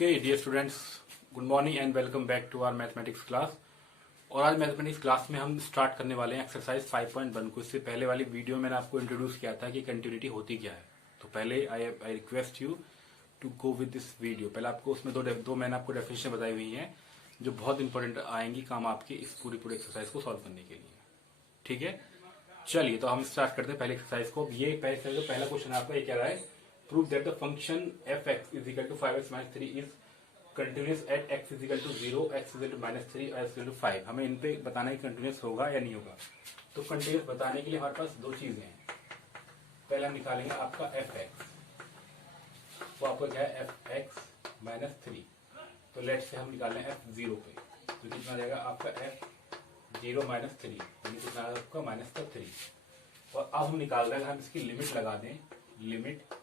Okay, dear students, good morning and welcome back to our mathematics class। और आज mathematics class में हम start करने वाले हैं एक्सरसाइज 5.1 को। इससे पहले वाली वीडियो में मैंने आपको इंट्रोड्यूस किया था कि कंटिन्यूटी होती क्या है। तो पहले I request you to go with this video. पहले आपको उसमें दो मैंने आपको डेफिनेशन बताई हुई हैं जो बहुत इंपॉर्टेंट आएंगी काम आपके इस पूरी एक्सरसाइज को सॉल्व करने के लिए। ठीक है, चलिए तो हम स्टार्ट करते हैं पहले एक्सरसाइज को। ये पहला क्वेश्चन आपका ये कह रहा है, prove that the function F x is equal to 5x - 3 is continuous at x is equal to 0, x is equal to -3 और x इज इक्वल टू 5। हमें इन पे बताना है कंटिन्यूअस होगा या नहीं होगा। तो कंटिन्यूअस बताने के लिए हमारे पास दो चीजें हैं। पहले हम निकालेंगे आपका एफ एक्स, वो आपका क्या है एफ एक्स -3। तो लेट से हम निकालें एफ 0 पे, तो कितना जाएगा आपका एफ 0 - 3 यानी कितना आएगा आपका -3। और अब हम निकाल रहे हैं, हम इसकी लिमिट लगा दें, लिमिट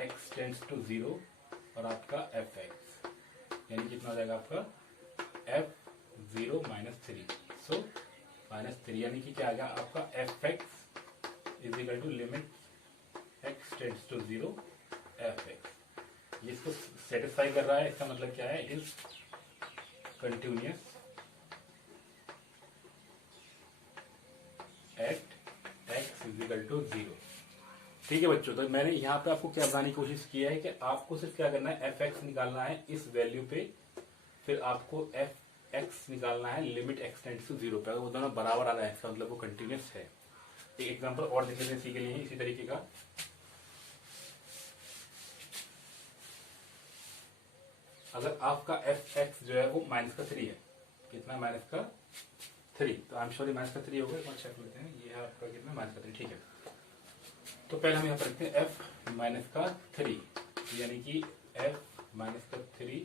x टेंड्स टू 0 और आपका एफ एक्स यानी कितना हो जाएगा आपका एफ 0 - 3। सो -3 यानी कि क्या आ गया आपका F x is equal to limit x tends to 0 F X. ये इसको सेटिस्फाई कर रहा है। इसका मतलब क्या है, is continuous at x is equal to 0। ठीक है बच्चों, तो मैंने यहाँ पे आपको क्या बताने की कोशिश की है कि आपको सिर्फ क्या करना है, एफ एक्स निकालना है इस वैल्यू पे, फिर आपको एफ एक्स निकालना है लिमिट एक्स टेंड्स टू 0 पे। अगर वो दोनों बराबर आ रहा है इसका मतलब वो कंटिन्यूअस है। एक एग्जांपल और देख लेते हैं इसी के लिए, इसी तरीके का। अगर आपका एफ एक्स जो है वो -3 है, कितना -3, तो आई एम सॉरी -3 होगा, चेक लेते हैं। ये है आपका कितना -3, ठीक है। तो पहले हम यहाँ पर लिखते हैं f -3 यानी कि f -3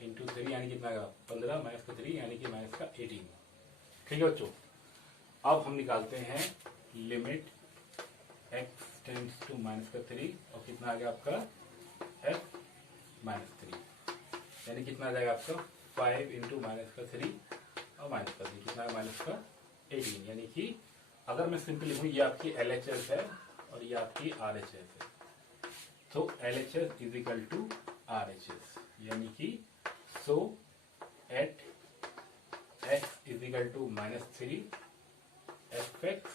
इंटू 3 यानी कितना आएगा 15 -3 यानी कि -18। ठीक है बच्चों, अब हम निकालते हैं लिमिट x टेंड्स टू -3 और कितना आ गया आपका f -3 यानी कितना आ जाएगा आपका 5 इंटू -3 और -3 कितना है -18। यानी कि अगर मैं सिंपल लिखूँ, ये आपकी LHS है और ये आपकी RHS है। तो LHS is equal to RHS यानी कि so at x is equal to -3 f x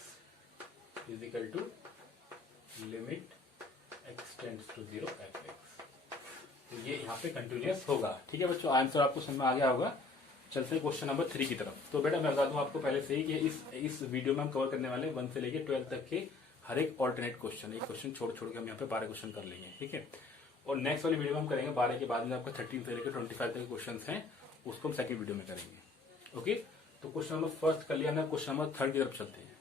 is equal to limit x tends to 0 F x. तो ये यहाँ पे कंटिन्यूअस होगा। ठीक है बच्चों, आंसर आपको समझ में आ गया होगा। चलते हैं क्वेश्चन नंबर 3 की तरफ। तो बेटा मैं बता दूं आपको पहले से ही कि इस वीडियो में हम कवर करने वाले 1 से लेके 12 तक के हर एक ऑल्टरनेट क्वेश्चन, एक क्वेश्चन छोड़ के हम यहाँ पे 12 क्वेश्चन कर लेंगे। ठीक है, और नेक्स्ट वाली वीडियो में हम करेंगे 12 के बाद में आपका 13 से लेकर 25 तक के क्वेश्चन हैं, उसको हम सेकंड वीडियो में करेंगे। ओके, तो क्वेश्चन नंबर फर्स्ट कर लिया हमने, क्वेश्चन नंबर 3 की तरफ चलते हैं।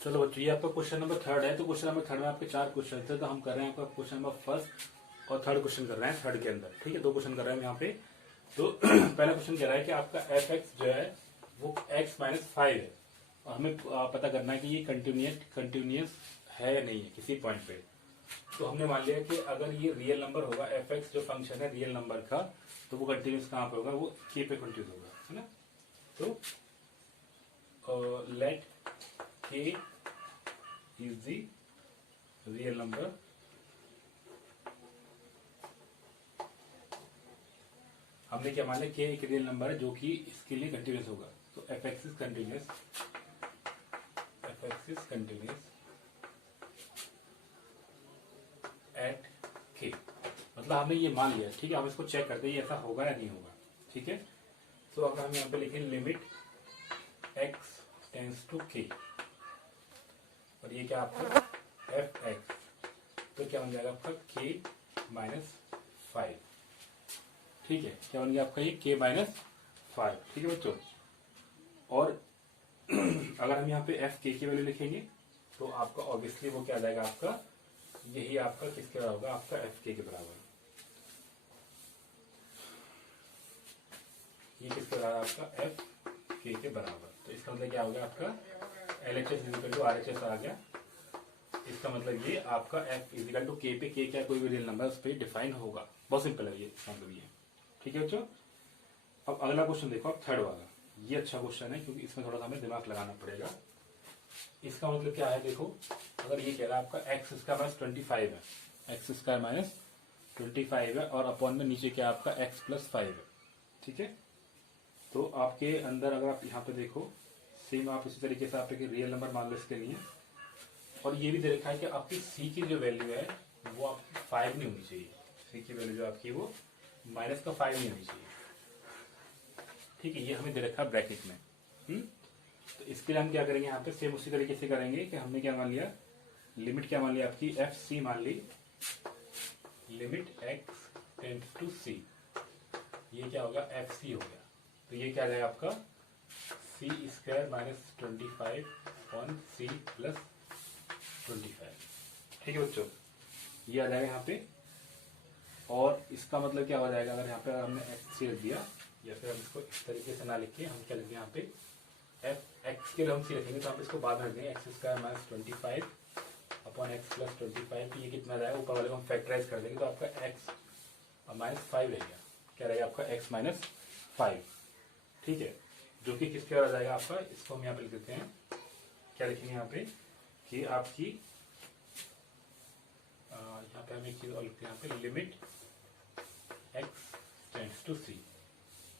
चलो बच्चों, ये आपका क्वेश्चन नंबर 3 है। तो क्वेश्चन नंबर 3 में आपके 4 क्वेश्चन थे, तो हम कर रहे हैं आपका क्वेश्चन नंबर फर्स्ट और थर्ड क्वेश्चन कर रहे हैं थर्ड के अंदर। ठीक है, 2 क्वेश्चन कर रहे हैं यहाँ पे। तो पहला क्वेश्चन कह रहा है कि आपका एफ एक्स जो है वो x -5 है और हमें पता करना है कि ये कंटिन्यूअस है या नहीं है किसी पॉइंट पे। तो हमने मान लिया कि अगर ये रियल नंबर होगा, एफ एक्स जो फंक्शन है रियल नंबर का, तो वो कंटिन्यूअस कहाँ पे होगा, वो k पे कंटिन्यूअस होगा, है ना। तो let k is the real number हमने क्या मान लिया, k एक रियल नंबर है जो कि इसके लिए कंटिन्यूअस होगा। तो F x is continuous, F x is continuous eight k, मतलब हमने ये मान लिया। ठीक है, हम इसको चेक करते हैं ये ऐसा होगा या नहीं होगा। ठीक है, तो अगर हम यहाँ पे लिखें limit x tends to k और ये क्या आपका एफ एक्स, तो क्या बन जाएगा आपका k -5। ठीक है, क्या बन गया आपका ये k -5। ठीक है बच्चों, और अगर हम यहाँ पे एफ के की वैल्यू लिखेंगे तो आपका ऑब्वियसली वो क्या आ जाएगा, आपका यही आपका किसके बराबर होगा, आपका एफ के बराबर। ये किसके बराबर, आपका एफ के बराबर। तो इसका मतलब क्या हो गया, आपका LHS इजिकल टू RHS आ गया। इसका मतलब ये आपका एफ इजिकल टू के पे, के क्या कोई भी रियल नंबर उस पर डिफाइन होगा। बहुत सिंपल है ये, मतलब ये। ठीक है बच्चों, अब अगला क्वेश्चन देखो आप, थर्ड वाला। ये अच्छा क्वेश्चन है क्योंकि इसमें थोड़ा सा हमें दिमाग लगाना पड़ेगा। इसका मतलब क्या है, देखो अगर ये कह रहा है आपका एक्स स्क्वायर -25 है, एक्स स्क्वायर 25 है और अपॉन में नीचे क्या आपका x प्लस 5 है। ठीक है, तो आपके अंदर अगर आप यहाँ पे देखो सेम आप इसी तरीके से आप एक रियल नंबर मान लो इसके लिए, और ये भी दे रखा है कि आपकी c की जो वैल्यू है वो आपकी 5 नहीं होनी चाहिए। c की वैल्यू जो आपकी वो माइनस का 5 नहीं होनी चाहिए। ठीक है, ये हमें दे रखा है ब्रैकेट में। तो इसके लिए हम क्या करेंगे, यहाँ पे सेम उसी तरीके से करेंगे कि हमने क्या मान लिया, लिमिट क्या मान लिया आपकी एफ सी मान ली, लिमिट एक्स टेंड्स टू सी, ये क्या होगा एफ सी हो गया। तो ये क्या आ जाएगा आपका c square minus 25 on c plus 25। ठीक है बच्चों, ये आ जाएगा यहाँ पे। और इसका मतलब क्या हो जाएगा, अगर यहाँ पे हमने एक्स सी रख दिया, या फिर हम इसको इस तरीके से ना लिख के हम क्या लिखेंगे यहाँ पे एफ एक्स के लिए हम सी रखेंगे, तो हम इसको बाद में रख देंगे x square minus 25 upon x plus 25। ये कितना जाएगा, ऊपर वाले को हम फैक्टराइज कर देंगे तो आपका एक्स माइनस 5 रहेगा। क्या रहेगा आपका एक्स माइनस 5। ठीक है, जो कि किसके बाद आ जाएगा आपका, इसको हम यहाँ पे लिख देते हैं, क्या लिखेंगे यहाँ पे कि आपकी यहाँ पे हम एक चीज और लिखते हैं, यहाँ पे लिमिट एक्स टेंड्स टू सी।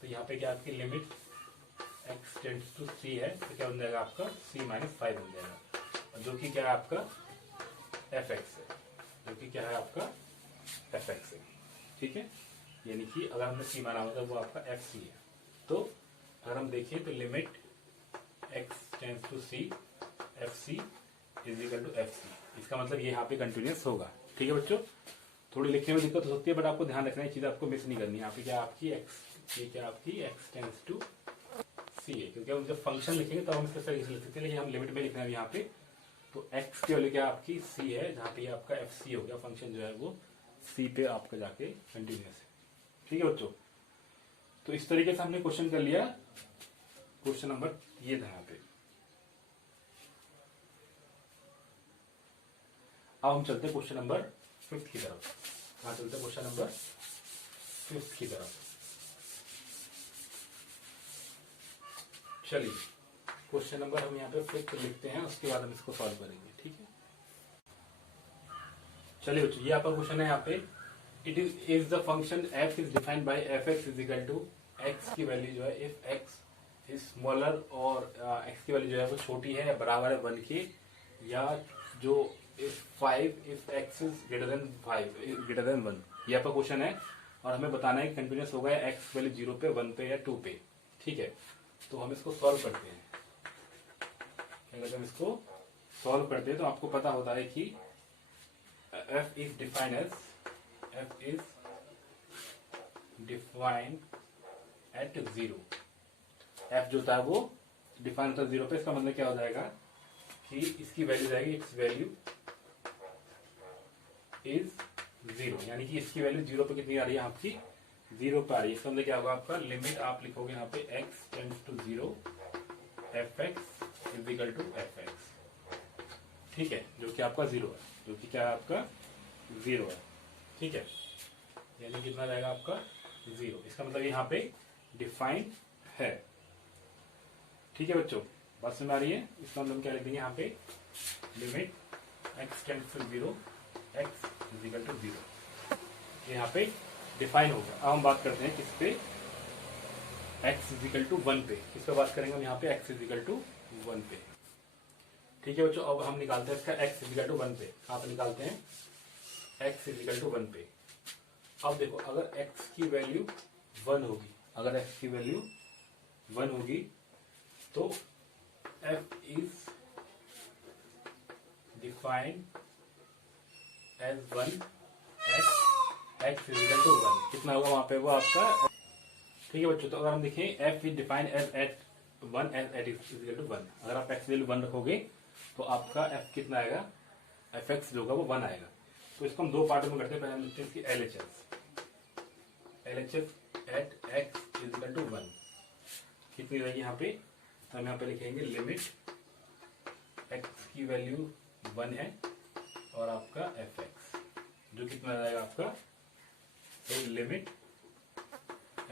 तो यहाँ पे क्या आपकी लिमिट एक्स टेंड्स टू सी है, तो क्या बन जाएगा आपका सी माइनस 5 बन जाएगा, जो कि क्या है आपका एफ एक्स है, जो कि क्या है आपका एफ एक्स है। ठीक है, यानी कि अगर हमने सी माना होता वो आपका एफ सी है। तो अगर हम देखें तो limit X tends to C F C is equal to F C, इसका मतलब ये यहाँ पे कंटिन्यूस होगा। ठीक है बच्चों, थोड़ी लिखने में दिक्कत हो सकती है बट आपको ध्यान रखना है, चीज आपको मिस नहीं करनी है। यहाँ पे क्या आपकी एक्स, ये क्या आपकी एक्स टेंड्स टू सी है, क्योंकि हम जब फंक्शन लिखेंगे तो हम इस तरीके से लिख सकते हैं, लेकिन हम लिमिट में लिखना है यहाँ पे। तो एक्स की वैल्यू क्या आपकी सी है, जहाँ पे आपका एफ सी हो गया, फंक्शन जो है वो सी पे आपका जाके कंटिन्यूस है। ठीक है बच्चों, तो इस तरीके से हमने क्वेश्चन कर लिया। क्वेश्चन नंबर ये था यहाँ पे। अब हम चलते हैं क्वेश्चन नंबर 5 की तरफ। कहाँ चलते हैं, क्वेश्चन नंबर 5 की तरफ। चलिए क्वेश्चन नंबर हम यहाँ पे 5 लिखते हैं, उसके बाद हम इसको सॉल्व करेंगे। ठीक है, चलिए बच्चों, ये आपका क्वेश्चन है यहाँ पे, it is the function F is defined by F x is equal to X की वैल्यू जो है इफ एक्स इज स्मॉलर, और एक्स की वैल्यू जो है वो छोटी है या बराबर है 1 के, या जो if 5 if X is greater than 5 greater than 1, ये आपका क्वेश्चन है। और हमें बताना है कंटिन्यूस होगा एक्स वैल्यू 0 पे 1 पे या 2 पे। ठीक है, तो हम इसको सॉल्व करते हैं। अगर हम इसको सॉल्व करते हैं तो आपको पता होता है कि f is defined as at 0। f जो था वो डिफाइन होता है 0 पे, इसका मतलब क्या हो जाएगा कि इसकी वैल्यू जाएगी, इट्स वैल्यू इज 0, यानी कि इसकी वैल्यू 0 पे कितनी आ रही है आपकी 0 पे आ रही है। इसका मतलब क्या होगा आपका लिमिट आप लिखोगे यहाँ पे x tends to 0 F x is equal to F X. ठीक है, जो कि आपका 0 है, जो कि क्या है आपका 0 है। ठीक है, यानी कितना जाएगा आपका 0, इसका मतलब यहाँ पे डिफाइन है। ठीक है बच्चों, बात समझ आ रही है। इसका मतलब क्या लिख देंगे यहाँ पे limit X tends to 0 X is equal to 0, यहाँ पे डिफाइन होगा। अब हम बात करते हैं किस पे, एक्स इज इक्वल टू 1 पे। किस पे बात करेंगे हम यहाँ पे, एक्स इज इक्वल टू 1 पे। ठीक है बच्चों, अब हम निकालते हैं इसका x इज इक्वल टू 1 पे। कहाँ पे निकालते हैं, x इज इक्वल टू 1 पे। अब देखो, अगर x की वैल्यू 1 होगी, अगर x की वैल्यू 1 होगी तो f is defined as 1 at x is equal to 1। कितना होगा वहां पे वो आपका। ठीक है बच्चों, तो अगर हम देखें f is defined as at 1 as at is equal to 1, अगर आप x वैल्यू 1 रखोगे तो आपका f कितना आएगा, एफ एक्स जो होगा वो 1 आएगा। तो इसको हम दो पार्टों में करते हैं। पहले हम लिखते हैं इसकी LHS at x is equal to 1 कितनी रहेगी यहाँ पे, तो हम यहाँ पे लिखेंगे लिमिट x की वैल्यू 1 है और आपका एफ एक्स जो कितना रहेगा आपका, तो लिमिट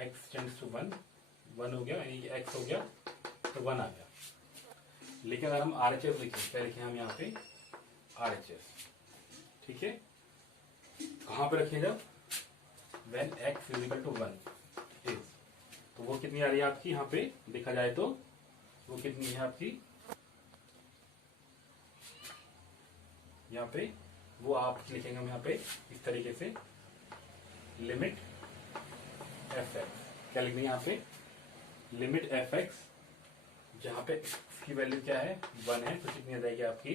x टेंड्स टू 1 हो गया, यानी कि x हो गया तो 1 आ गया। लेकिन अगर हम RHS लिखें, क्या लिखें हम यहाँ पे RHS। ठीक है, कहाँ पे रखें, जब when x is equal to 1 is, तो वो कितनी आ रही है आपकी, यहाँ पे देखा जाए तो वो कितनी है आपकी, यहाँ पे वो आप लिखेंगे हम यहाँ पे इस तरीके से लिमिट एफ एक्स, क्या लिख देंगे यहाँ पे लिमिट एफ एक्स, जहाँ पे x की वैल्यू क्या है 1 है, तो कितनी आ जाएगी आपकी,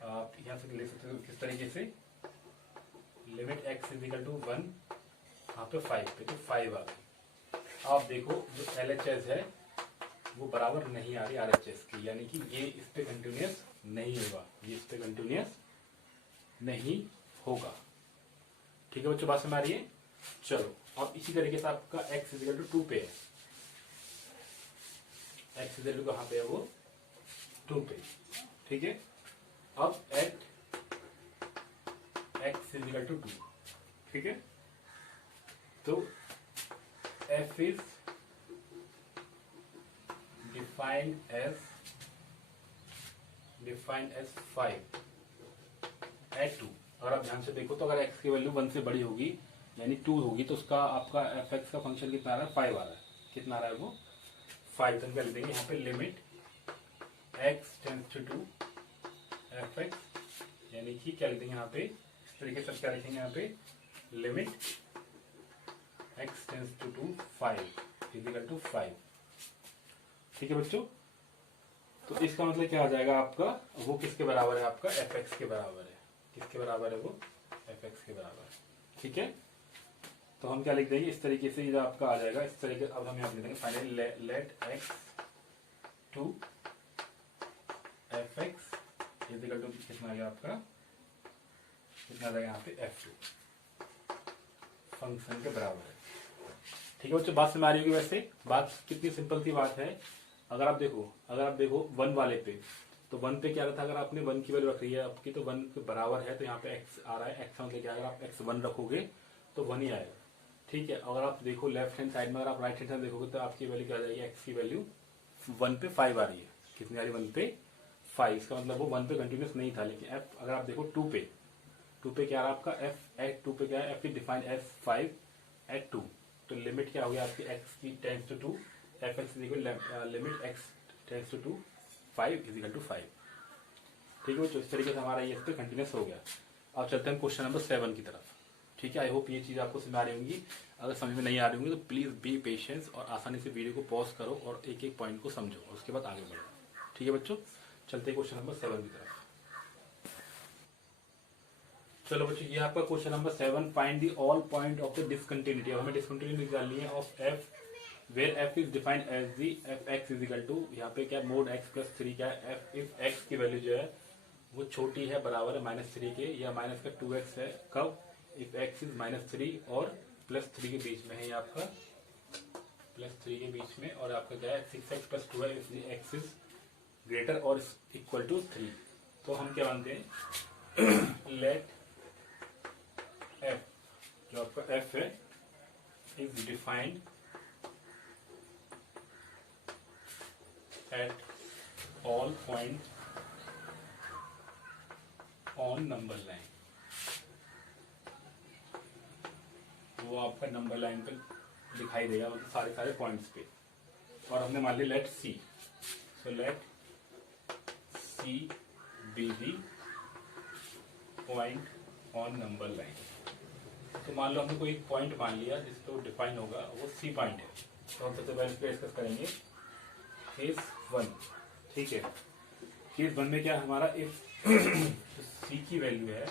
आप यहाँ से लिख सकते हो किस तरीके से limit x is equal to 1 यहाँ पे 5 पे, तो 5 आ गई। आप देखो जो LHS है वो बराबर नहीं आ रही RHS की, यानी कि ये इस पे कंटिन्यूस नहीं होगा, ये इस पे कंटिन्यूस नहीं होगा। ठीक है बच्चों, बात समझ आ रही है। चलो अब इसी तरीके से आपका x इज इक्वल टू 2 पे है, x इज इक्वल टू कहाँ पे है वो 2 पे, ठीक है। अब at x is equal to 2, ठीक है, तो f is defined as 5 at 2। अगर आप ध्यान से देखो तो अगर x की वैल्यू 1 से बड़ी होगी यानी 2 होगी तो उसका आपका fx का फंक्शन कितना आ रहा है 5 आ रहा है, कितना आ रहा है वो 5। तो हम क्या लिख देंगे यहाँ पे limit x tends to 2 fx, यानी कि क्या लिख देंगे यहाँ पे इस तरीके से क्या लिखेंगे यहाँ पे limit x tends to 2 5 is equal to 5। ठीक है बच्चों, तो इसका मतलब क्या आ जाएगा आपका, वो किसके बराबर है आपका fx के बराबर है, किसके बराबर है वो fx के बराबर है। ठीक है, तो हम क्या लिख देंगे इस तरीके से, ये आपका आ जाएगा इस तरीके। अब हम यहाँ लिख देंगे finally let x to fx is equal to कितना आ गया आपका, कितना आ जाएगा यहाँ पे f2 फंक्शन के बराबर है। ठीक है बच्चों, बात समझ आ रही होगी। वैसे बात कितनी सिंपल सी बात है। अगर आप देखो 1 वाले पे, तो 1 पे क्या था, अगर आपने 1 की वैल्यू रख रही है आपकी तो 1 के बराबर है, तो यहाँ पे x आ रहा है, x मतलब क्या, अगर आप x 1 रखोगे तो 1 ही आएगा। ठीक है, अगर आप देखो लेफ्ट हैंड साइड में, अगर आप राइट हैंड साइड देखोगे तो आपकी वैल्यू क्या आ जाएगी, x की वैल्यू 1 पे 5 आ रही है, कितनी आ रही है 1 पे 5। इसका मतलब वो 1 पे कंटिन्यूस नहीं था, लेकिन f अगर आप देखो 2 पे क्या आ रहा है आपका f एट 2 पे क्या है, f is defined as 5 at 2, तो लिमिट क्या हो गया आपकी x की tends to 2 fx is equal लिमिट x tends to 2 5 is equal to 5। ठीक है, तो इस तरीके से हमारा ये इस पे कंटिन्यूस हो गया। अब चलते हैं क्वेश्चन नंबर 7 की तरफ। ठीक है, आई होप ये चीज़ आपको समझ आ रही होंगी। अगर समझ में नहीं आ रही होंगी तो प्लीज़ बी पेशेंस और आसानी से वीडियो को पॉज करो और एक एक पॉइंट को समझो और उसके बाद आगे बढ़ो। ठीक है बच्चों, चलते हैं क्वेश्चन नंबर 7 की तरफ। चलो बच्चों, ये आपका question number 7, find the all point of the discontinuity. हमें डिसकंटिन्यूटी निकालनी है of f where f is defined as the fx is equal to, यहाँ पे क्या मोड x प्लस 3 क्या है, f इफ x की वैल्यू जो है वो छोटी है, बराबर है -3 के, या माइनस का 2x है, कब, इफ x इज -3 और +3 के बीच में है, ये आपका +3 के बीच में, और आपका क्या है 6x प्लस 2 है, इसलिए x इज ग्रेटर और इक्वल टू 3। तो हम क्या मानते हैं लेट f, जो आपका f है, is defined at all points on number line। वो आपका नंबर लाइन पे दिखाई देगा, मतलब सारे पॉइंट्स पे। और हमने मान लिया let C, so let C be the point on number line. तो मान लो हमने कोई पॉइंट मान लिया जिस पे वो डिफाइन होगा, वो सी पॉइंट है। तो हम सबसे पहले इस पे डिस्कस करेंगे केस 1। ठीक है, केस 1 में क्या हमारा, इफ तो सी की वैल्यू है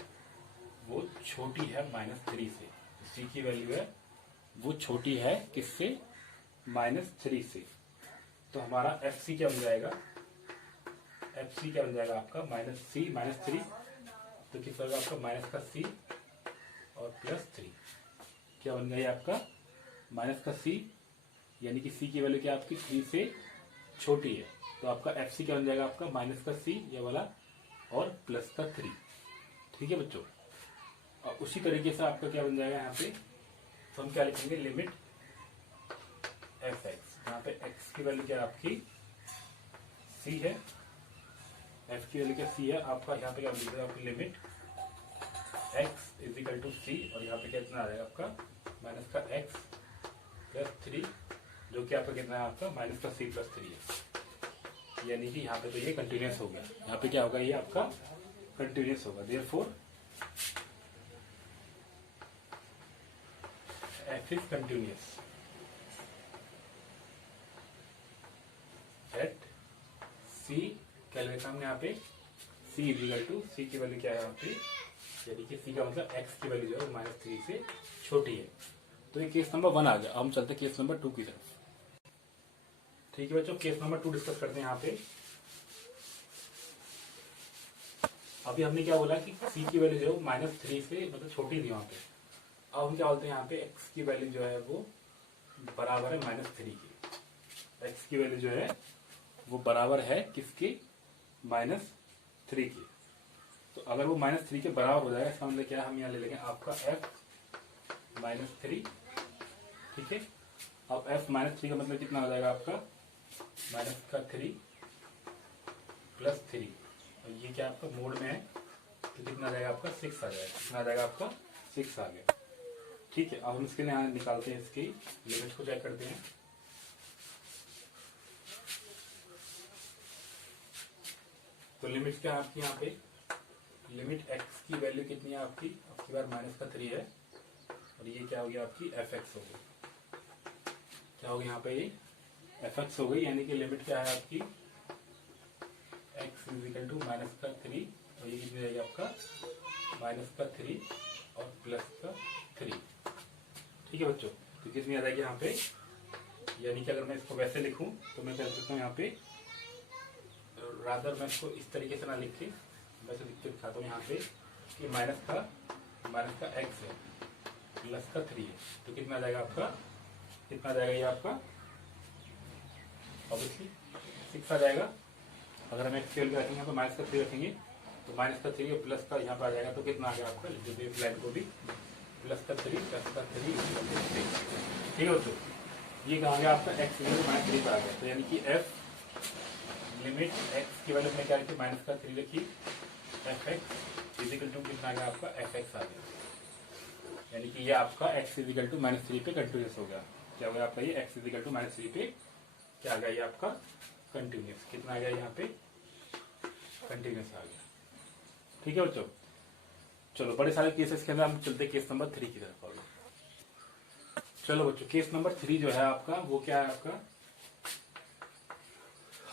वो छोटी है -3 से, सी की वैल्यू है वो छोटी है किससे, -3 से, तो हमारा एफ सी क्या बन जाएगा, एफ सी क्या बन जाएगा आपका -3, तो किस होगा आपका माइनस का सी और +3, क्या बन गया आपका माइनस का सी, यानी कि सी की वैल्यू क्या आपकी 3 से छोटी है, तो आपका एफ सी क्या बन जाएगा आपका माइनस का सी ये वाला और प्लस का 3। ठीक है बच्चों, और उसी तरीके से आपका क्या बन जाएगा यहाँ पे, तो हम क्या लिखेंगे लिमिट एफ एक्स, यहाँ पे एक्स की वैल्यू क्या आपकी सी है, एफ की वैल्यू क्या सी है आपका, यहाँ पे क्या लिखेगा आपकी limit x is equal to c, और यहाँ पे कितना आ जाएगा आपका एक्स प्लस 3 जो कि आपका कितना है आपका माइनस का सी प्लस 3 है। यानी कि यहाँ पे तो ये कंटिन्यूस हो गया, यहाँ पे क्या होगा ये आपका कंटिन्यूस होगा। Therefore f is continuous at c। क्या लिखा हमने यहाँ पे c इजिकल टू c की वैल्यू क्या है यहाँ पे, यानी कि c का मतलब x की वैल्यू जो है -3 से छोटी है। तो ये केस नंबर 1 आ गया। अब हम चलते हैं केस नंबर 2 की तरफ। ठीक है बच्चों, केस नंबर 2 डिस्कस करते हैं यहाँ पे। अभी हमने क्या बोला कि c की वैल्यू जो है -3 से मतलब छोटी थी वहां पे। अब हम क्या बोलते हैं यहाँ पे x की वैल्यू जो है वो बराबर है -3 की। x की वैल्यू जो है वो बराबर है किसकी, -3 की। तो अगर वो -3 के बराबर हो जाएगा इसका मतलब क्या है, हम यहाँ ले लेंगे आपका f -3। ठीक है, अब f -3 का मतलब कितना हो जाएगा आपका -3 प्लस 3, और ये क्या आपका मोड में है तो कितना आ जाएगा आपका 6 आ जाएगा। कितना आ जाएगा आपका 6 आ गया। ठीक है, अब हम इसके लिए यहाँ निकालते हैं, इसकी लिमिट को चेक करते हैं। तो लिमिट क्या है आपकी यहाँ पे, लिमिट x की वैल्यू कितनी है आपकी बार -3 है, और ये क्या होगी आपकी fx हो गई। क्या होगी यहाँ पे ये fx हो गई, यानी कि लिमिट क्या है आपकी x इजिकल टू -3, और ये कितनी रहेगी आपका -3 और +3। ठीक है बच्चों, तो कितनी आ जाएगी यहाँ पे, यानी कि अगर मैं इसको वैसे लिखूं तो मैं कह सकता हूँ यहाँ पे, रादर मैं इसको इस तरीके से ना लिख के वैसे लिख के दिखाता हूँ यहाँ पे कि माइनस का x है +3 है, तो कितना आ जाएगा आपका, कितना आ जाएगा ये आपका ऑब्वियसली 6 आ जाएगा। अगर हम एक्स रखेंगे यहाँ पे -3 रखेंगे तो -3 और प्लस का यहाँ पे आ जाएगा, तो कितना आ गया आपका, लिख देते इस लाइन को भी +3 ठीक है बच्चों। ये कहा गया आपका x -3 पर आ गया, तो यानी कि f लिमिट x की वैल्यू में क्या रखी -3 रखी, fx इजिकल टू कितना आ गया आपका fx आ गया, यानी कि ये आपका x इजिकल टू -3 पे कंटिन्यूस हो गया। क्या हो गया आपका ये x इजिकल टू -3 पे क्या आ गया ये आपका कंटिन्यूस, कितना आ गया यहाँ पे कंटिन्यूस आ गया। ठीक है बच्चों, चलो बड़े सारे केसेस के अंदर हम चलते केस नंबर 3 की तरफ। चलो बच्चों, केस नंबर 3 जो है आपका वो क्या है आपका,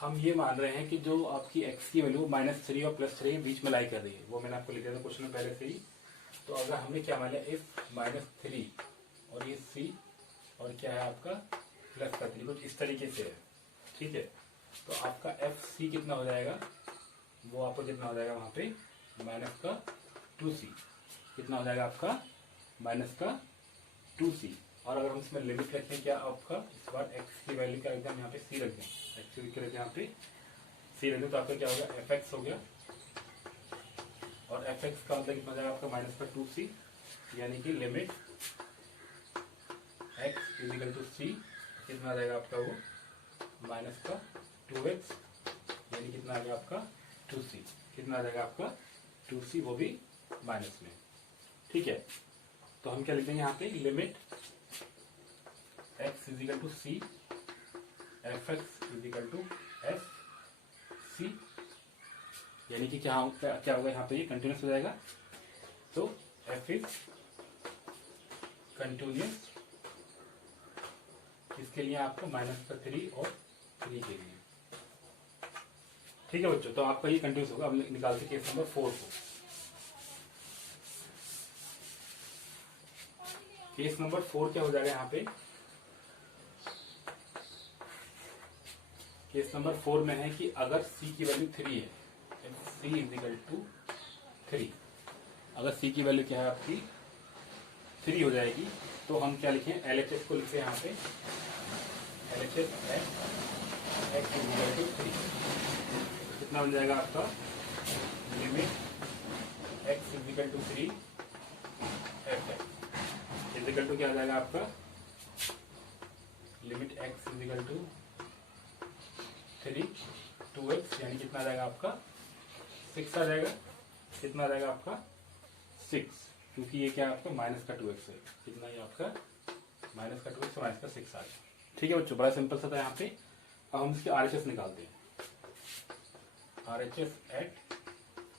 हम ये मान रहे हैं कि जो आपकी x की वैल्यू -3 और +3 के बीच में लाई कर रही है, वो मैंने आपको लिख दिया था क्वेश्चन में पहले से ही। तो अगर हमने क्या मान लिया इफ -3 और ये c और क्या है आपका +3 कुछ इस तरीके से है। ठीक है, तो आपका fc कितना हो जाएगा, वो आपको कितना हो जाएगा वहां पे -2c, कितना हो जाएगा आपका -2c। और अगर हम इसमें लिमिट रखें क्या आपका, इस बार x की वैल्यू क्या एकदम यहाँ पे c रख दें, x की वैल्यू यहाँ पे c रख दें, तो आपका क्या होगा fx हो गया, और fx का मतलब कितना हो जाएगा आपका -2c, यानी कि limit x is equal to c कितना आ जाएगा आपका वो -2x, यानी कितना आ गया आपका 2c, कितना आ जाएगा आपका 2c, वो भी माइनस में। ठीक है, तो हम क्या लिख देंगे यहाँ पे limit x is equal to c fx is equal to fc, यानी कि क्या होगा यहाँ पे ये कंटिन्यूस हो जाएगा। तो f इज कंटिन्यूस किसके लिए आपको -3 और 3 के लिए। ठीक है बच्चों, तो आपका ये कंटिन्यूस होगा। अब निकालते केस नंबर 4 को। केस नंबर 4 क्या हो जाएगा यहाँ पे, केस नंबर 4 में है कि अगर c की वैल्यू 3 है, c इजिकल टू 3, अगर c की वैल्यू क्या है आपकी 3 हो जाएगी, तो हम क्या लिखें LHS को लिखते हैं यहाँ पे LHS x इजिकल टू 3, कितना मिल जाएगा आपका limit x is equal to 3 fx is equal to क्या आ जाएगा आपका limit x is equal to 3 2x, यानी कितना आ जाएगा आपका 6 आ जाएगा, कितना आ जाएगा आपका 6, क्योंकि ये क्या आपका -2x है, कितना ये आपका माइनस का 2x माइनस का 6 आ गया। ठीक है बच्चों, बड़ा सिंपल सा था यहाँ पे। अब हम इसके RHS निकालते हैं। RHS at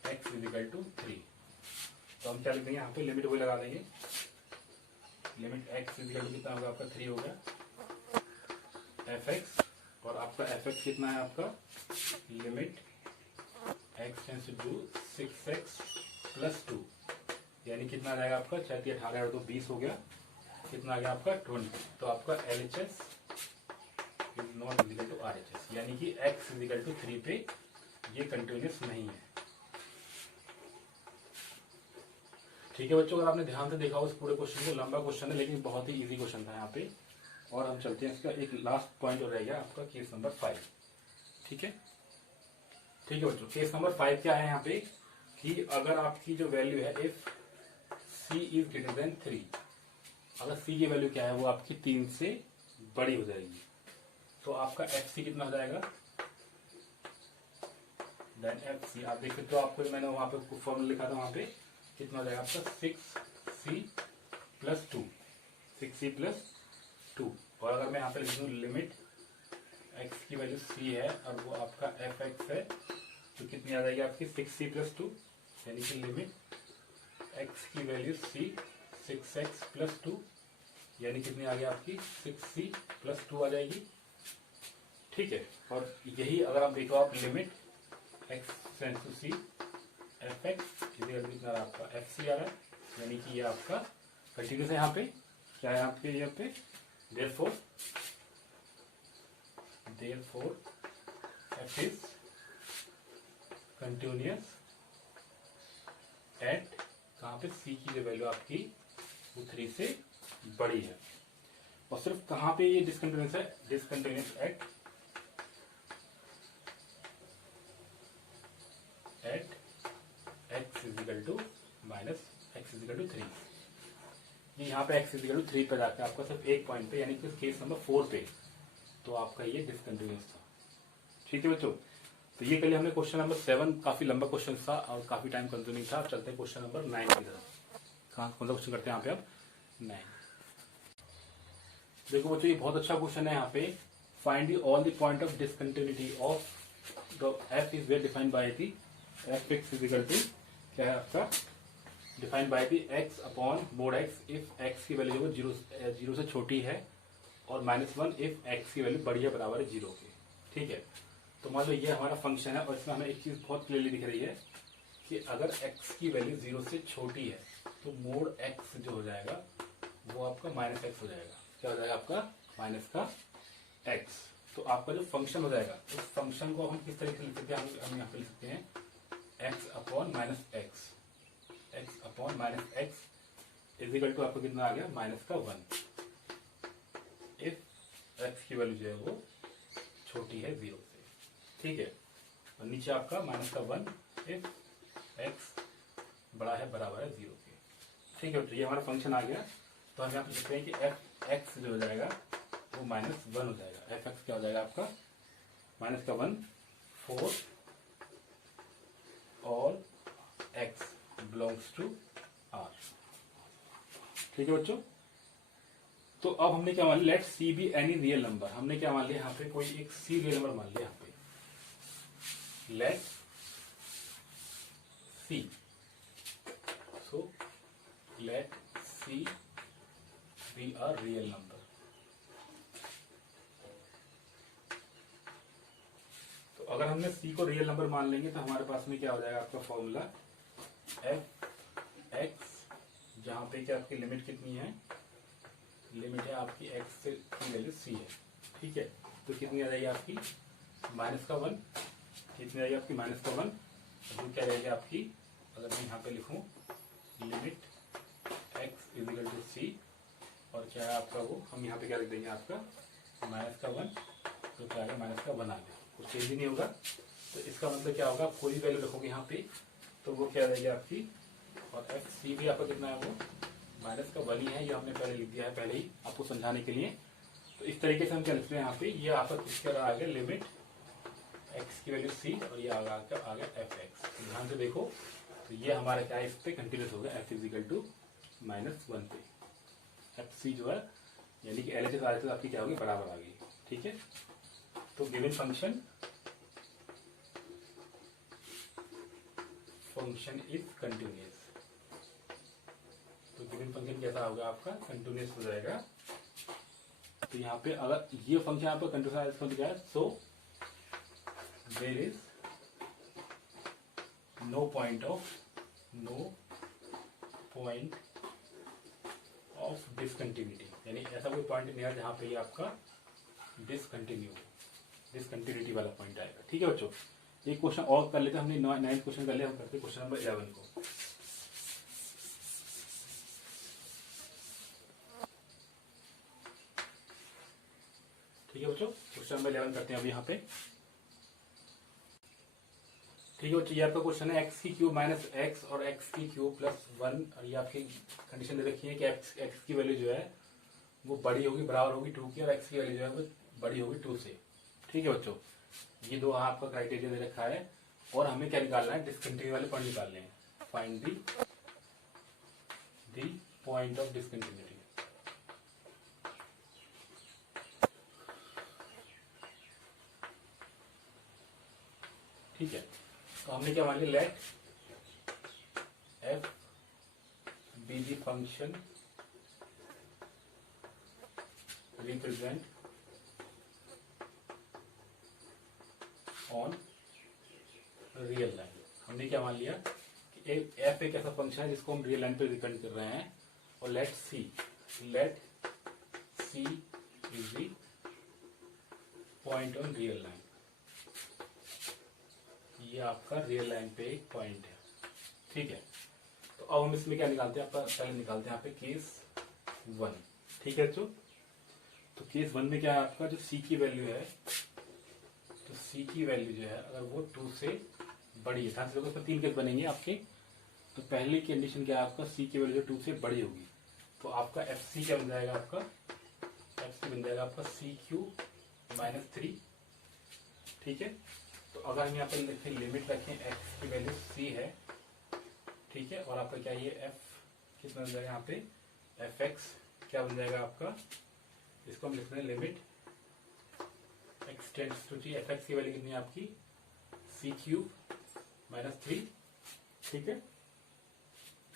x is equal to 3। तो हम क्या लिख देंगे यहाँ पे, लिमिट वही लगा देंगे, लिमिट x इजिकल टू कितना होगा आपका 3 हो गया fx, और आपका fx कितना है आपका, limit x tends to 6x plus 2, यानी कितना आ जाएगा आपका 4 18 और 2 20 हो गया, कितना आ गया आपका 20। तो आपका LHS is not is equal to RHS, यानी कि x इजिकल टू 3 पे ये कंटिन्यूस नहीं है। ठीक है बच्चों, अगर आपने ध्यान से देखा उस पूरे क्वेश्चन को, लंबा क्वेश्चन है लेकिन बहुत ही इजी क्वेश्चन था यहाँ पे। और हम चलते हैं, इसका एक लास्ट पॉइंट और रह गया आपका केस नंबर 5। ठीक है, ठीक है बच्चों, केस नंबर 5 क्या है यहाँ पे कि अगर आपकी जो वैल्यू है if c is greater than 3, अगर c की वैल्यू क्या है वो आपकी 3 से बड़ी हो जाएगी, तो आपका fc कितना हो जाएगा, देन fc आप देख सकते हो, आपको मैंने वहां पे फॉर्मूला लिखा था, वहां पे कितना हो जाएगा आपका 6c प्लस 2, 6c प्लस 2। और अगर मैं यहाँ पे लिख दूँ लिमिट x की वैल्यू c है और वो आपका fx है, तो कितनी आ जाएगी आपकी 6c प्लस 2, यानी कि लिमिट x की वैल्यू c 6x प्लस 2, यानी कितनी आ गई आपकी 6c प्लस 2 आ जाएगी। ठीक है, और यही अगर आप देखो आप limit x tends to c fx कितना आपका fc आ रहा है, यानी कि ये आपका कंटिन्यूस है। यहाँ पे क्या है आपके यहाँ पे, therefore f is continuous at कहाँ पे c की जो वैल्यू आपकी वो 3 से बड़ी है। और सिर्फ कहाँ पे ये डिसकंटिन्यूस है, discontinuous at x is equal to minus x is equal to 3। ये यहाँ पे x इजिकल टू 3 पे जाकर आपका सिर्फ एक पॉइंट पे, यानी कि केस नंबर 4 पे, तो आपका ये डिसकंटिन्यूस था। ठीक है बच्चों, तो ये कल हमने क्वेश्चन नंबर 7, काफी लंबा क्वेश्चन था और काफी टाइम कंज्यूमिंग था। अब चलते हैं क्वेश्चन नंबर 9 की तरफ। कौन सा क्वेश्चन करते हैं यहाँ पे अब, 9। देखो बच्चों, ये बहुत अच्छा क्वेश्चन है। यहाँ पे find all the point of discontinuity of the f is where defined by the fx is equal to क्या है आपका, defined by the x upon mod x if x की वैल्यू जो 0 से छोटी है, और -1 इफ x की वैल्यू बड़ी है बराबर है 0 के। ठीक है, तो मान लो ये हमारा फंक्शन है, और इसमें हमें एक चीज बहुत क्लियरली दिख रही है कि अगर x की वैल्यू 0 से छोटी है तो मोड x जो हो जाएगा वो आपका -x हो जाएगा। क्या हो जाएगा आपका, माइनस का x। तो आपका जो फंक्शन हो जाएगा, उस फंक्शन को हम किस तरीके से लिख सकते हैं, हम यहाँ पे लिख सकते हैं x upon minus X, x upon minus X is equal to आपको कितना आ गया, माइनस का 1 इफ x की वैल्यू जो है वो छोटी है 0 से। ठीक है, और नीचे आपका माइनस का 1 इफ x बड़ा है बराबर है 0 के। ठीक है, तो ये हमारा फंक्शन आ गया। तो हम यहाँ पे लिखते हैं कि f(x) जो हो जाएगा वो -1 हो जाएगा। f(x) क्या हो जाएगा आपका, माइनस का 1 4 और x बिलोंग्स टू r। ठीक है बच्चों, तो अब हमने क्या मान लिया, let c be any real number. हमने क्या मान लिया यहाँ पे, कोई एक c रियल नंबर मान लिया यहाँ पे, let c, so let c be a real number. तो अगर हमने c को रियल नंबर मान लेंगे तो हमारे पास में क्या हो जाएगा आपका फॉर्मूला, f(x) जहां पे क्या आपकी लिमिट कितनी है, लिमिट है आपकी x से की वैल्यू c है। ठीक है, तो कितनी आ जाएगी आपकी, -1, कितनी आएगी आपकी -1, तो क्या रहेगी आपकी, अगर मैं यहाँ पे लिखूं limit x is equal to c, और क्या है आपका वो, हम यहाँ पे क्या लिख देंगे आपका -1, तो क्या आएगा -1 आ गया, कुछ चेंज ही नहीं होगा। तो इसका मतलब क्या होगा, कोई भी वैल्यू रखोगे यहाँ पे तो वो क्या रहेगी आपकी, और एफ सी भी आपका कितना है वो -1 ही है, ये हमने पहले लिख दिया है पहले ही आपको समझाने के लिए। तो इस तरीके से हम क्या लिखते हैं यहाँ पे, ये आपका किसका आ गया लिमिट x की वैल्यू c, और ये आ गया f(x). ध्यान से देखो, तो ये हमारा क्या है, इस पे कंटिन्यूस होगा f इजिकल टू -1 पे। एफ सी जो है यानी कि LHS RHS आपकी क्या होगी, बराबर आ गई। ठीक है, तो गिवन फंक्शन इज कंटिन्यूअस। तो गिवन फंक्शन कैसा होगा आपका, कंटिन्यूअस हो जाएगा। तो यहाँ पे अगर ये फंक्शन आपका कंटिन्यूअस बन गया, so there is no point of discontinuity, यानी ऐसा कोई पॉइंट नहीं है जहाँ पे ये आपका डिसकंटिन्यूटी वाला पॉइंट आएगा। ठीक है बच्चों, एक क्वेश्चन और कर लेते हैं, हमने 9th क्वेश्चन कर लिया, हम करते हैं क्वेश्चन नंबर 11 को। ठीक है बच्चों, क्वेश्चन नंबर 11 करते हैं अभी यहाँ पे। ठीक है बच्चों, ये आपका क्वेश्चन है एक्स की क्यूब माइनस एक्स और एक्स की क्यूब प्लस 1, और ये आपकी कंडीशन दे रखी है कि एक्स की वैल्यू जो है वो बड़ी होगी, बराबर होगी 2 की, और एक्स की वैल्यू जो है वो बड़ी होगी 2 से। ठीक है बच्चों, ये दो आपका क्राइटेरिया दे रखा है, और हमें क्या निकालना है, डिसकंटिन्यूटी वाले पॉइंट निकालने हैं। Find the point of discontinuity. ठीक है, तो हमने क्या मान लिया, let F be the function represent on real line. हमने क्या मान लिया कि एफ एक ऐसा फंक्शन है जिसको हम रियल लाइन पे डिपेंड कर रहे हैं, और let see is the point on real line. ये आपका रियल लाइन पे एक पॉइंट है। ठीक है, तो अब हम इसमें क्या निकालते हैं, आपका पहले निकालते हैं यहाँ पे केस 1। ठीक है बच्चों, तो केस 1 में क्या है, आपका जो सी की वैल्यू है, तो सी की वैल्यू जो है अगर वो 2 से बड़ी है, ध्यान से देखो, इसमें 3 केस बनेंगे आपके। तो पहली कंडीशन क्या है, आपका सी की वैल्यू 2 से बड़ी होगी, तो आपका एफ सी क्या बन जाएगा, आपका एफ सी बन जाएगा आपका सी क्यू माइनस 3। ठीक है, तो अगर हम यहाँ पे फिर लिमिट रखें, एक्स की वैल्यू सी है, ठीक है, और आपका क्या ये एफ कितना बन जाएगा यहाँ पे, एफ एक्स क्या बन जाएगा आपका, इसको हम लिख रहे हैं limit X tends to T, F X की वैल्यू कितनी है आपकी, सी क्यूब माइनस 3। ठीक है,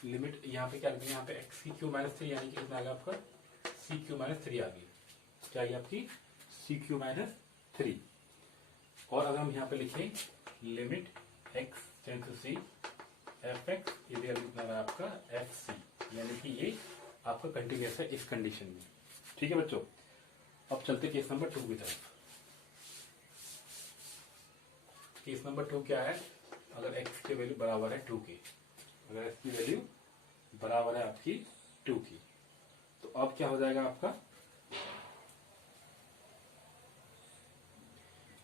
लिमिट यहाँ पे क्या लिखेंगे, यहाँ पे एक्स की क्यूब माइनस 3, यानी कि कितना आएगा आपका, सी क्यूब माइनस 3 आ गई, क्या आएगी आपकी, सी क्यूब माइनस 3। और अगर हम यहाँ पे लिखें limit X tends to C F X, ये कितना है आपका एफ सी, यानी कि ये आपका कंटिन्यूअस है इस कंडीशन में। ठीक है बच्चों, अब चलते केस नंबर 2 की तरफ। केस नंबर 2 क्या है, अगर x की वैल्यू बराबर है 2 की, अगर x की वैल्यू बराबर है आपकी 2 की, तो अब क्या हो जाएगा आपका,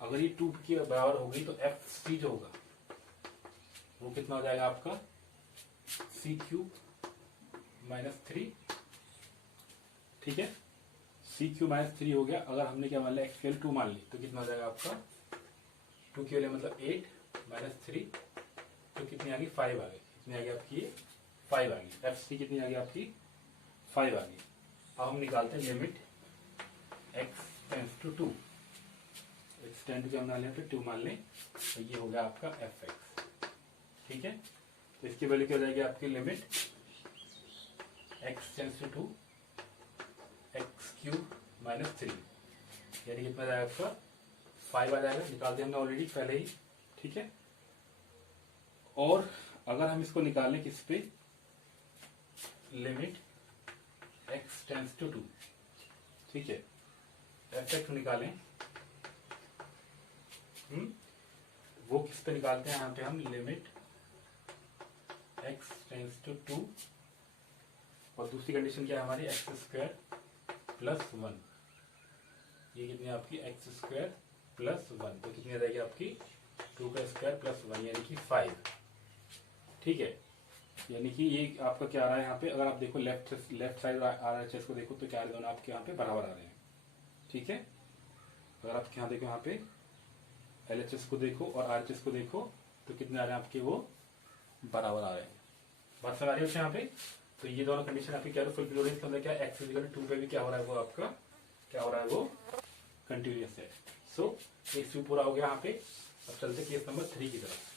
अगर ये 2 की बराबर होगी तो एफ सी जो होगा वो कितना हो जाएगा आपका, सी क्यूब माइनस 3। ठीक है, सी क्यूब माइनस 3 हो गया। अगर हमने क्या मान लिया, एक्स की वैल्यू 2 मान ली, तो कितना हो जाएगा आपका, 2 की वैल्यू मतलब 8 माइनस 3, तो कितनी आ गई, 5 आ गई। कितनी आ गई आपकी, 5 आ गई। एफ सी कितनी आ गई आपकी, 5 आ गई। अब हम निकालते हैं limit X tends to 2, X tend to क्या मान लें, फिर 2 मान लें, तो ये हो गया आपका एफ एक्स। ठीक है, तो इसकी वैल्यू क्या हो जाएगी आपकी, limit X tends to 2 X cube minus 3, यानी कितना जाएगा आपका, 5 आ जाएगा, निकाल दिया हमने ऑलरेडी पहले ही। ठीक है, और अगर हम इसको निकालें किस पे, लिमिट एक्स टेंड्स टू 2, ठीक है, एफ एक्स निकालें, वो किस पे निकालते हैं, यहाँ पे हम लिमिट एक्स टेंड्स टू 2, और दूसरी कंडीशन क्या है हमारी, एक्स स्क्वायर प्लस 1, ये कितनी है आपकी, एक्स स्क्वायर प्लस 1, तो कितनी आ जाएगी आपकी, 2 का स्क्वायर प्लस 1, यानी कि 5। ठीक है, यानी कि ये आपका क्या आ रहा है यहाँ पे, अगर आप देखो लेफ्ट साइड RHS को देखो तो क्या दोनों आपके यहाँ पे बराबर आ रहे हैं। ठीक है, अगर आप यहाँ देखो, यहाँ पे LHS को देखो और RHS को देखो, तो कितने आ रहे हैं आपके, वो बराबर आ रहे हैं। बात समझ आ रही है यहाँ पे। तो ये दोनों कंडीशन आपकी क्या फुलफिल हो रही है। इसका मतलब क्या, एक्स इक्वल टू पे भी क्या हो रहा है, वो आपका क्या हो रहा है, वो कंटिन्यूस है। सो केस 2 पूरा हो गया यहाँ पे। अब चलते केस नंबर 3 की तरफ।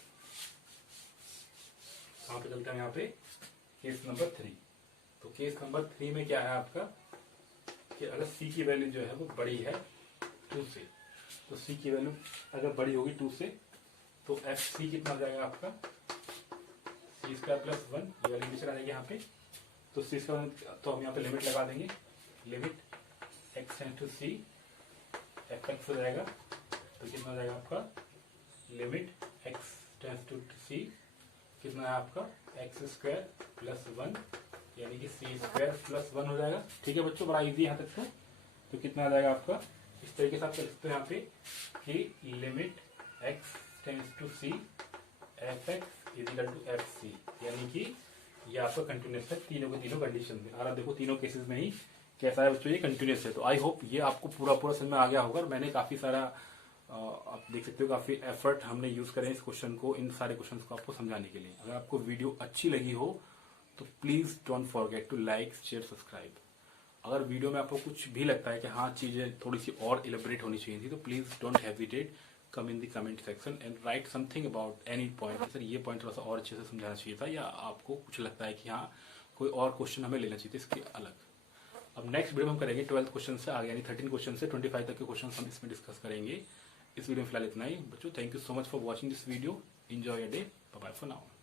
कहाँ पे चलते हैं, यहाँ पे केस नंबर 3। तो केस नंबर 3 में क्या है आपका कि अगर सी की वैल्यू जो है वो बड़ी है 2 से, तो सी की वैल्यू अगर बड़ी होगी 2 से, तो एफ सी कितना हो जाएगा आपका, सी स्क्वायर प्लस 1, ये वाली कंडीशन आ जाएगी यहाँ पे। तो सी स्क्वायर, तो हम यहाँ पे लिमिट लगा देंगे, limit X tends to C F X हो जाएगा। तो कितना हो जाएगा आपका, limit X tends to C कितना है आपका, एक्स स्क्वायर प्लस 1, यानी कि सी स्क्वायर प्लस 1 हो जाएगा। ठीक है बच्चों, बड़ा इजी यहाँ तक तो कितना आ जाएगा आपका, इस तरीके से आप कर सकते हो यहाँ पे कि limit X tends to C F X is equal to F C, यानी कि ये आपका कंटिन्यूस है तीनों के तीनों कंडीशन में। और आप देखो तीनों केसेस में ही कैसा है बच्चों, ये कंटिन्यूस है। तो आई होप ये आपको पूरा समझ में आ गया होगा। मैंने काफी सारा आप देख सकते हो काफी एफर्ट हमने यूज करे इस क्वेश्चन को, इन सारे क्वेश्चन को आपको समझाने के लिए। अगर आपको वीडियो अच्छी लगी हो तो please don't forget to like share subscribe. अगर वीडियो में आपको कुछ भी लगता है कि हाँ चीजें थोड़ी सी और इलेबोरेट होनी चाहिए थी, तो please don't hesitate, come in the comment section and right something about any point. Sir ये पॉइंट थोड़ा सा और अच्छे से समझाना चाहिए था, या आपको कुछ लगता है कि हाँ कोई और क्वेश्चन हमें लेना चाहिए था इसके अलग। अब नेक्स्ट वीडियो में हम करेंगे 12th क्वेश्चन से आगे, यानी 13 क्वेश्चन से 25 तक के क्वेश्चन हम इसमें डिस्कस करेंगे। इस वीडियो में फिलहाल इतना ही बच्चों। Thank you so much for watching this video. Enjoy your day, bye bye for now.